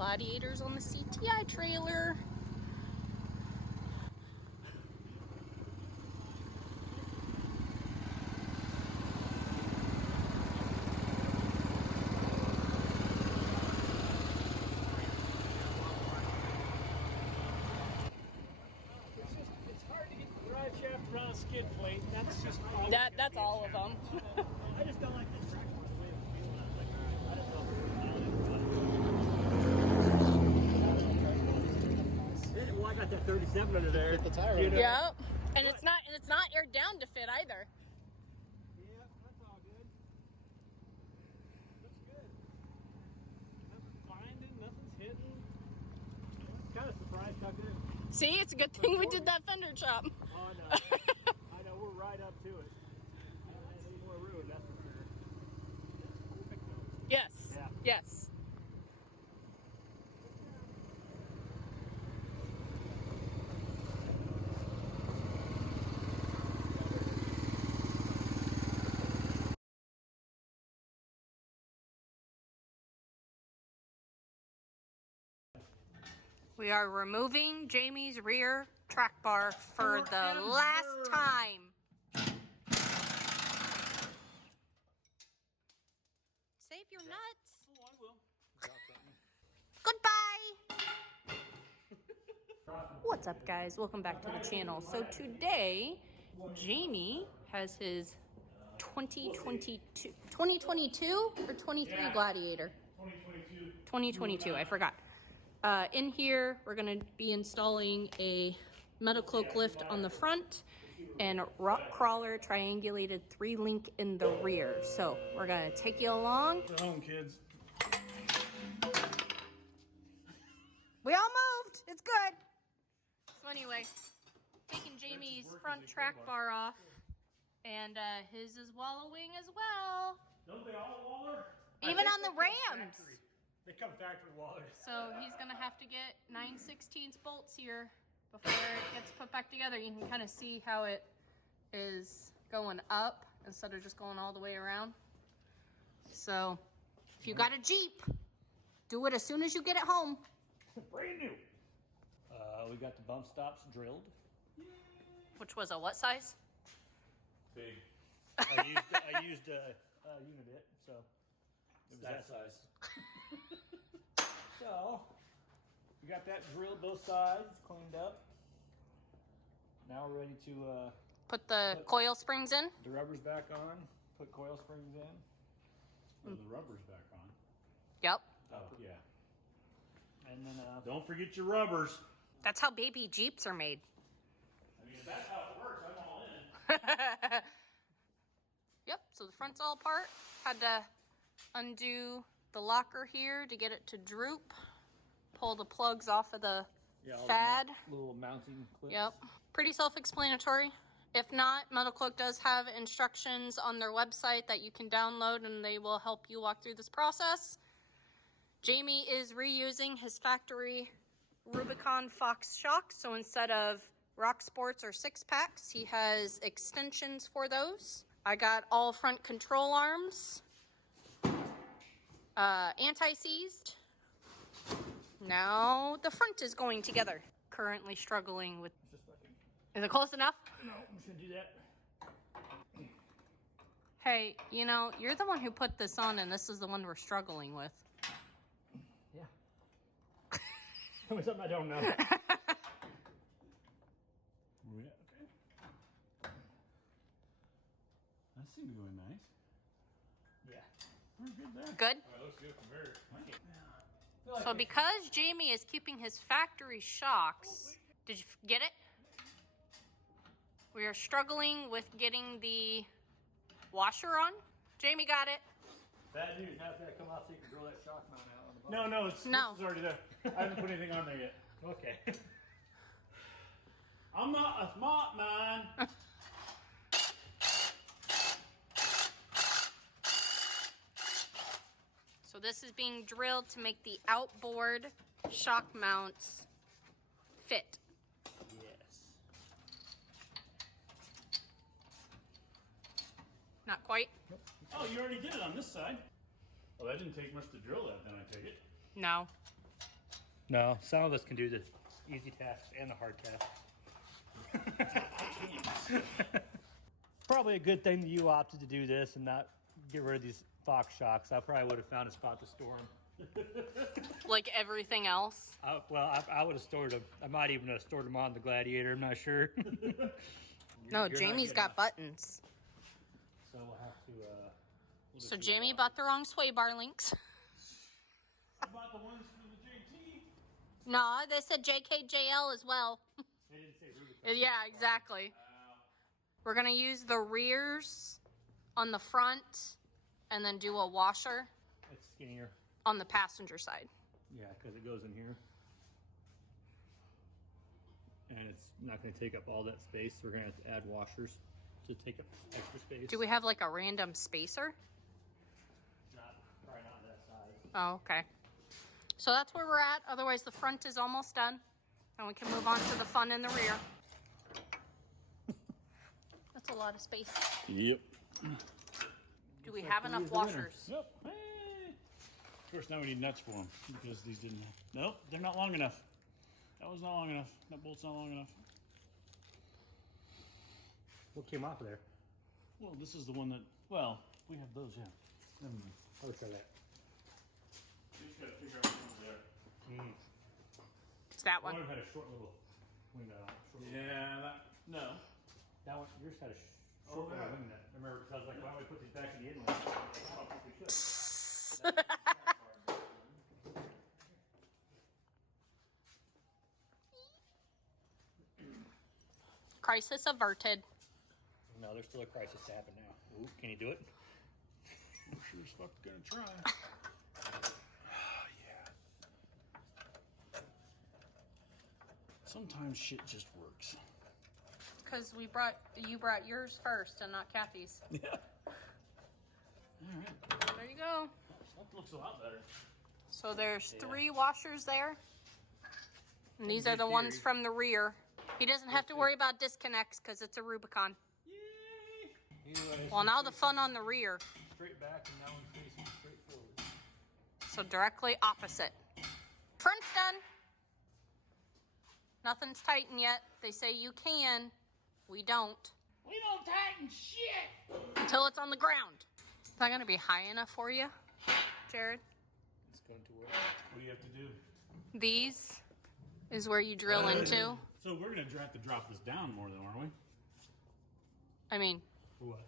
Gladiators on the CTI trailer. It's hard to get the drive shaft around a skid plate. That's just That's all of them. I just don't like this track. Well, I got that 37 under there. Fit the tire. You know? Yep. And it's not aired down to fit either. Yeah, that's all good. Looks good. Nothing's binding, nothing's hitting. Kind of surprised how good. See, it's a good thing we did that fender chop. Oh no. I know, we're right up to it. I need more room, that's for sure. That's perfect though. Yes. Yeah. Yes. We are removing Jamie's rear track bar for the last time. Save your nuts. Oh, I will. Goodbye. What's up, guys? Welcome back to the channel. So today, Jamie has his 2022 or 23 Gladiator? 2022. 2022, I forgot. In here, we're going to be installing a metal cloak lift on the front and rock crawler triangulated 3-link in the rear. So we're going to take you along. Go home, kids. We all moved. It's good. So anyway, taking Jamie's front track bar off, and his is wallowing as well. Don't they all waller? Even on the Rams. They come factory wallers. So he's gonna have to get 9/16 bolts here before it gets put back together. You can kind of see how it is going up instead of just going all the way around. So if you got a Jeep, do it as soon as you get it home. Brand new. We got the bump stops drilled. Which was a what size? Big. I used a unit, so it was that size. So we got that drilled, both sides cleaned up. Now we're ready to Put the coil springs in. the rubbers back on. Put coil springs in. Put the rubbers back on. Yep. Oh, yeah. And then Don't forget your rubbers. That's how baby Jeeps are made. I mean, if that's how it works, I'm all in. Yep, so the front's all apart. Had to undo the locker here to get it to droop. Pull the plugs off of the all FAD. the little mounting clips. Yep, pretty self-explanatory. If not, Metal Cloak does have instructions on their website that you can download and they will help you walk through this process. Jamie is reusing his factory Rubicon Fox shocks, so instead of Rock Sports or 6-packs, he has extensions for those. I got all front control arms, anti-seized. Now the front is going together. Currently struggling with... Is it close enough? No, I'm just gonna do that. Hey, you know, you're the one who put this on and this is the one we're struggling with. Yeah. Tell me something I don't know. Okay. That seemed to go in nice. Yeah. We're good there. Good? All right, looks good from here. So because Jamie is keeping his factory shocks, did you get it? We are struggling with getting the washer on. Jamie got it. Bad news. How's that come off so you can drill that shock mount out on the bottom? No, No. this is already there. I haven't put anything on there yet. Okay. I'm not a smart man. So this is being drilled to make the outboard shock mounts fit. Yes. Not quite? Oh, you already did it on this side. Well, that didn't take much to drill that, then I take it. No. No, some of us can do the easy tasks and the hard tasks. Probably a good thing that you opted to do this and not get rid of these Fox shocks. I probably would have found a spot to store them. Like everything else? I would have stored them. I might even have stored them on the Gladiator. I'm not sure. No, Jamie's got buttons. So we'll have to. So Jamie bought the wrong sway bar links. I bought the ones for the JT. No, they said JKJL as well. They didn't say Rubicon. Yeah, exactly. We're gonna use the rears on the front and then do a washer It's skinnier. on the passenger side. Yeah, because it goes in here. And it's not going to take up all that space. We're going to have to add washers to take up extra space. Do we have like a random spacer? Probably not that size. Oh, okay. So that's where we're at. Otherwise, the front is almost done. And we can move on to the fun in the rear. That's a lot of space. Yep. Do we have enough washers? Yep. Hey. Of course, now we need nuts for them because these didn't. Nope, they're not long enough. That was not long enough. That bolt's not long enough. What came off of there? Well, this is the one that. Well, we have those, yeah. I'll try that. You just gotta figure out what's there. It's that One one. of them had a short little wing nut. Yeah, that. No. That one, yours had a short Oh, little yeah. wing nut. I remember because I was like, why don't we put these back in the inlet? I don't think we should. Crisis averted. No, there's still a crisis to happen now. Ooh, can you do it? I'm sure as fuck gonna try. Yeah. Sometimes shit just works. Because you brought yours first and not Kathy's. Yeah. All right. There you go. That looks a lot better. So there's 3 washers there. And these are the ones from the rear. He doesn't have to worry about disconnects because it's a Rubicon. Yay! Well, now the fun on the rear. Straight back and now I'm facing straight forward. So directly opposite. Front's done. Nothing's tightened yet. They say you can. We don't. We don't tighten shit. Until it's on the ground. Is that going to be high enough for you, Jared? It's going to work. What do you have to do? These is where you drill into. So we're gonna have to drop this down more, though, aren't we? I mean, For what?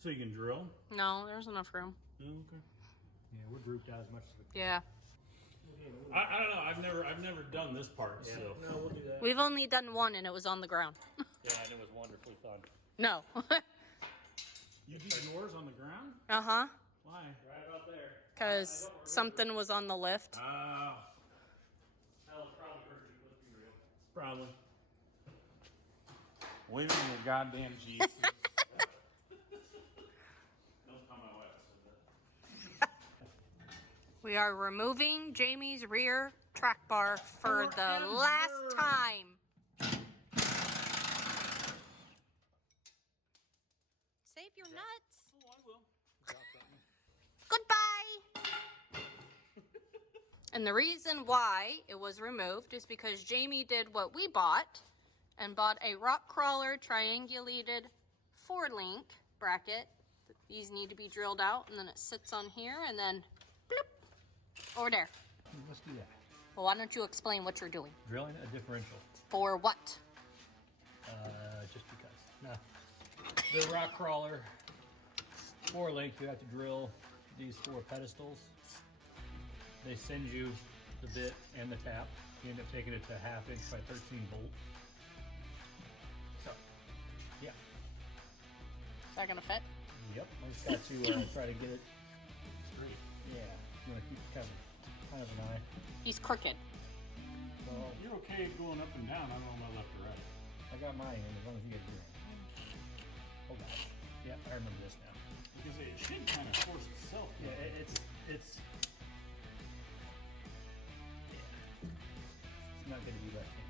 So you can drill. no, there's enough room. Oh, okay. Yeah, we're grouped out as much as we can. Yeah. I don't know. I've never done this part, so. No, we'll do that. We've only done one and it was on the ground. Yeah, and it was wonderfully fun. No. You did yours on the ground? Uh-huh. Why? Right about there. Because something was on the lift. Oh, That was probably perfect. Let's be real. probably. Women are goddamn Jesus. Don't tell my wife I said that. We are removing Jamie's rear track bar for For the Adam's last word. time. Save your nuts. Oh, I will. Goodbye. And the reason why it was removed is because Jamie did what we bought and bought a rock crawler triangulated 4-link bracket. These need to be drilled out and then it sits on here and then bloop, over there. Let's do that. Well, why don't you explain what you're doing? Drilling a differential. For what? Just because. No. The rock crawler, 4-link, you have to drill these 4 pedestals. They send you the bit and the tap. You end up taking it to 1/2 inch by 13 bolt. So, yeah. Is that gonna fit? Yep. I just got to try to get it straight. Yeah. You want to keep kind of an eye. He's crooked. Well, You're okay going up and down. I don't know my left or right. I got mine in as long as you get yours. Oh gosh. Yep, I remember this now. Because it should kind of force itself. Yeah, it's yeah. It's not going to be left-handed.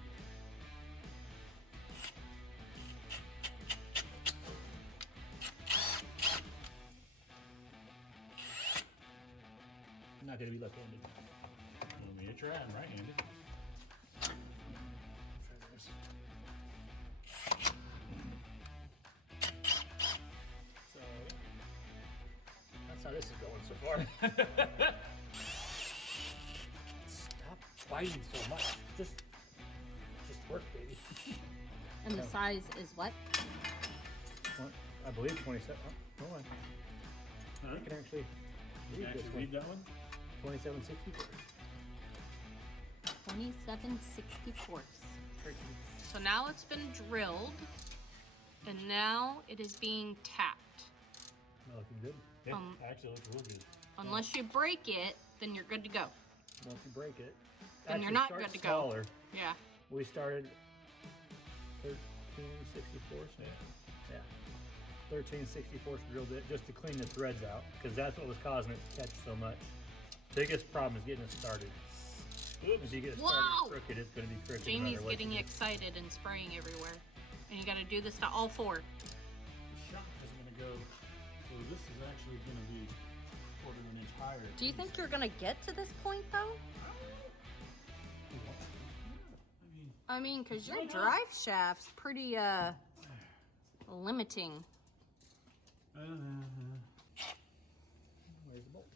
Not going to be left-handed. Let me try. I'm right-handed. how this is going so far. Stop biting so much. Just work, baby. And the size is what? What? I believe 27. Oh, hold on. Huh? I can actually You read can this actually read one. that one? 2764. 27/64. So now it's been drilled, and now it is being tapped. Not looking good. Yeah, actually looks real good. Unless you break it, then you're good to go. Once you break it, Then you're actually not start good to go. smaller. Yeah. We started 13/64. Yeah. 13/64 drill bit just to clean the threads out because that's what was causing it to catch so much. Biggest problem is getting it started. Oops. If you get it Whoa! started crooked, it's going to be crooked. Jamie's no matter what getting you do. excited and spraying everywhere. And you got to do this to all four. The shot is going to go, so this is actually going to be 1/4 inch higher. Do you think you're going to get to this point, though? I mean, because your drive shaft's pretty, limiting. Where's the bolt?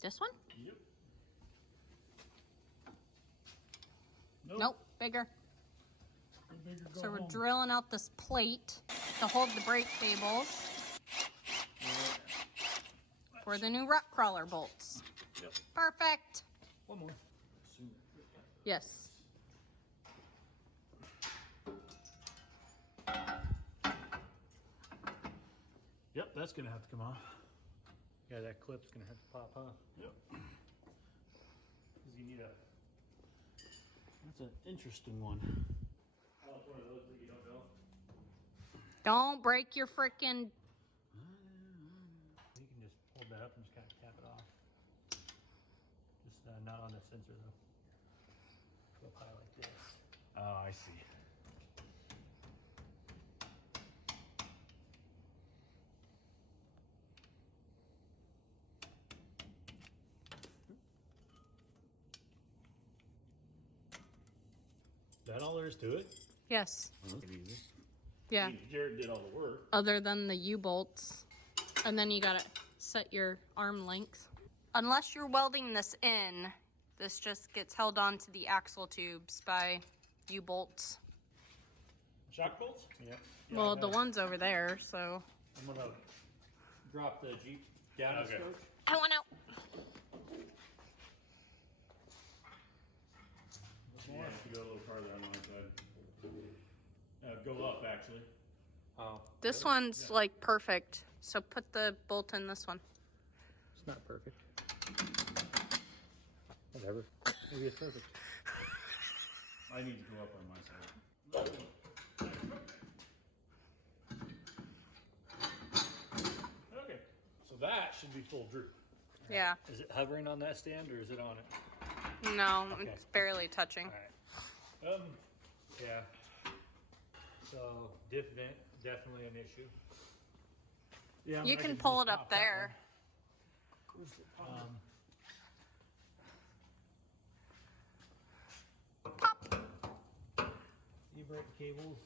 This one? Yep. Nope, bigger. Bigger, go So we're home. drilling out this plate to hold the brake cables for the new rock crawler bolts. Yep. Perfect. One more. Yes. Yep, that's going to have to come off. Yeah, that clip's going to have to pop, huh? Yep. Because you need a... That's an interesting one. Oh, it's one of those that you don't know. Don't break your frickin'... You can just hold that up and just kind of tap it off. Just not on the sensor though. Go up high like this. Oh, I see. Is that all there is to it? Yes. Oh, that's easy. Yeah. Jared did all the work. Other than the U-bolts. And then you gotta set your arm length. Unless you're welding this in, this just gets held onto the axle tubes by U-bolts. Shock bolts? Yep. Well, the one's over there, so... I'm gonna drop the Jeep down a Okay. scotch. I want out. Yeah, if you go a little farther on my side. Go up, actually. Oh. This one's like perfect. So put the bolt in this one. It's not perfect. Whatever. Maybe it's perfect. I need to go up on my side. Okay, so that should be full droop. Yeah. Is it hovering on that stand or is it on it? No, Okay. it's barely touching. All right. Yeah. So definitely an issue. Yeah, You can pull it up there. E-brake cables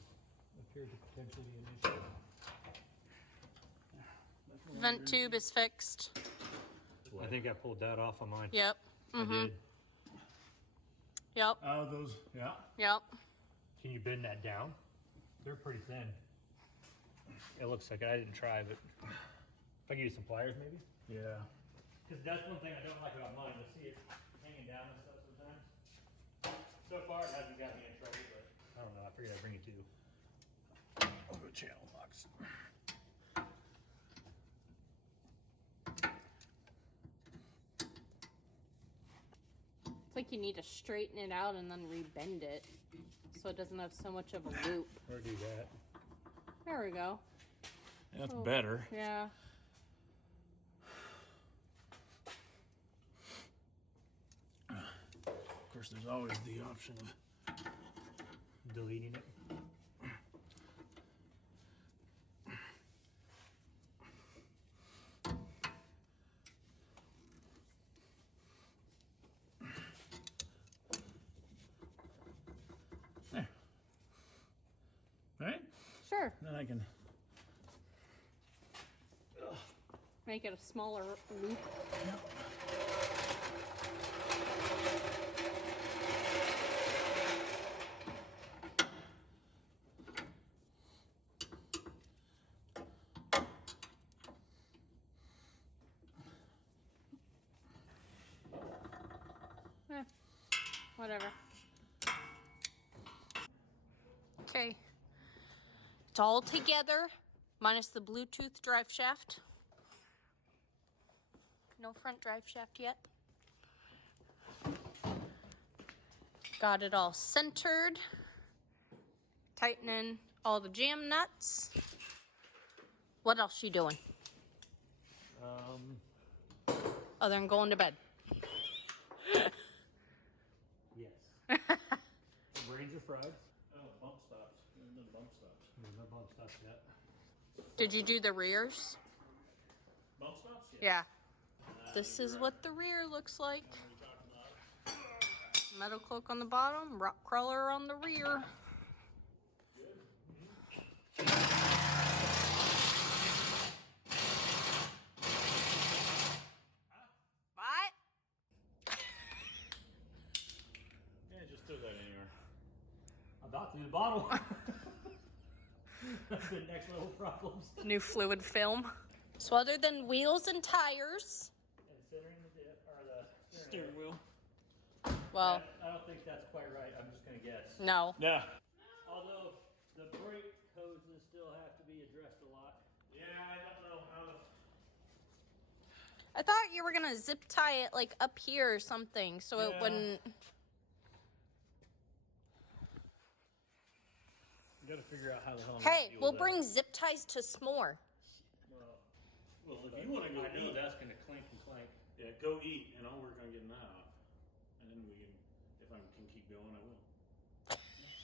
appear to potentially be an issue. Vent tube is fixed. I think I pulled that off on mine. Yep. I Mm-hmm. did. Yep. Oh, those, yeah. Yep. Can you bend that down? They're pretty thin. It looks like it. I didn't try, but if I give you some pliers, maybe. Yeah. Because that's one thing I don't like about mine. You'll see it hanging down and stuff sometimes. So far, it hasn't got me in trouble, but I don't know. I figured I'd bring it to you. I'll go channel locks. It's like you need to straighten it out and then rebend it so it doesn't have so much of a loop. Or do that. There we go. That's Oh. better. Yeah. Of course, there's always the option of Deleting it. there. Right? Sure. Then I can Make it a smaller loop. Whatever. Okay. It's all together, minus the Bluetooth drive shaft. No front drive shaft yet. Got it all centered. Tightening all the jam nuts. What else you doing? Other than going to bed. Yes. The brains are fried. Oh, bump stops. No bump stops. No bump stops yet. Did you do the rears? Bump stops? Yeah. This is what the rear looks like. Metal cloak on the bottom, rock crawler on the rear. What? Yeah, just throw that anywhere. About to the bottle. The next level problems. New fluid film. So other than wheels and tires, And centering the Steering wheel. well, I don't think that's quite right. I'm just gonna guess. no. Yeah. Although the brake hoses still have to be addressed a lot. Yeah, I don't know how to. I thought you were gonna zip tie it like up here or something so it Yeah. wouldn't. You gotta figure out how the hell I'm Hey, we'll bring zip ties to S'more. Well, if you want to go I know eat, that's gonna clink and clank. yeah, go eat, and I'll work on getting that out. And then we can, if I can keep going, I will.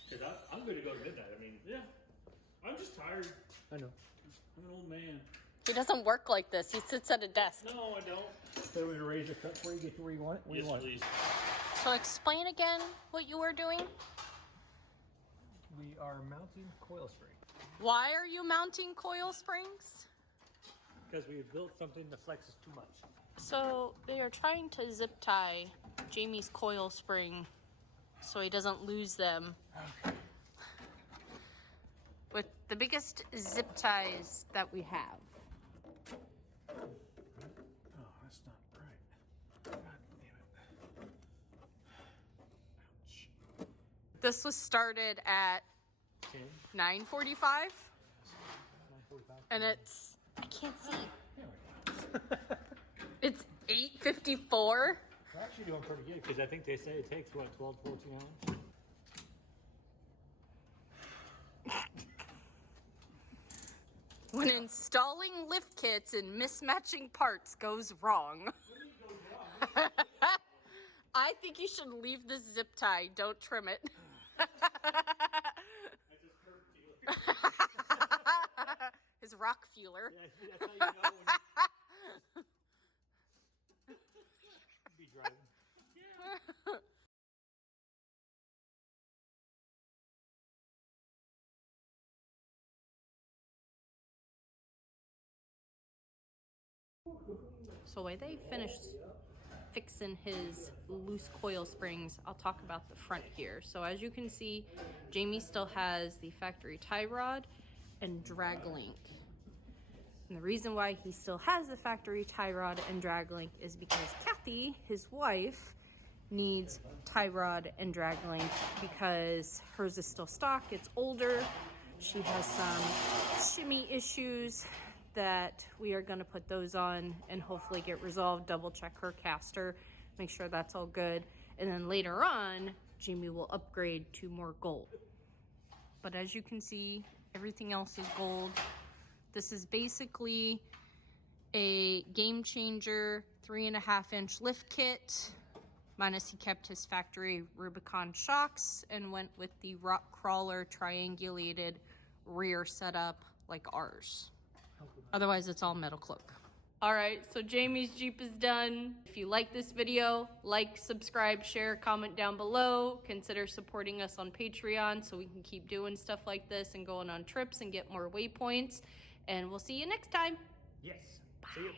Because I'm going to go to midnight. I mean, Yeah. I'm just tired. I know. I'm an old man. He doesn't work like this. He sits at a desk. No, I don't. So we raise your cut before you get to where you want it. Where Yes, you want please. So explain again what you were doing. it. We are mounting coil spring. Why are you mounting coil springs? Because we have built something that flexes too much. So they are trying to zip tie Jamie's coil spring so he doesn't lose them. With the biggest zip ties that we have. Oh, that's not right. God damn it. Ouch. This was started at 10, 9:45 9:45. and it's, I can't see. There we go. It's 8:54. We're actually doing pretty good because I think they say it takes, what, 12 to 14 hours? When installing lift kits and mismatching parts goes wrong. I think you should leave the zip tie. Don't trim it. His rock fueler. Yeah, that's how you know when you be driving. So while they finish fixing his loose coil springs, I'll talk about the front here. So as you can see, Jamie still has the factory tie rod and drag link. And the reason why he still has the factory tie rod and drag link is because Kathy, his wife, needs tie rod and drag link because hers is still stock, it's older. She has some shimmy issues that we are going to put those on and hopefully get resolved, double check her caster, make sure that's all good. And then later on, Jamie will upgrade to more gold. But as you can see, everything else is gold. This is basically a Game Changer 3.5-inch lift kit, minus he kept his factory Rubicon shocks and went with the rock crawler triangulated rear setup like ours. Otherwise, it's all metal cloak. All right, so Jamie's Jeep is done. If you like this video, like, subscribe, share, comment down below. Consider supporting us on Patreon so we can keep doing stuff like this and going on trips and get more waypoints. And we'll see you next time. Yes. Bye. See you.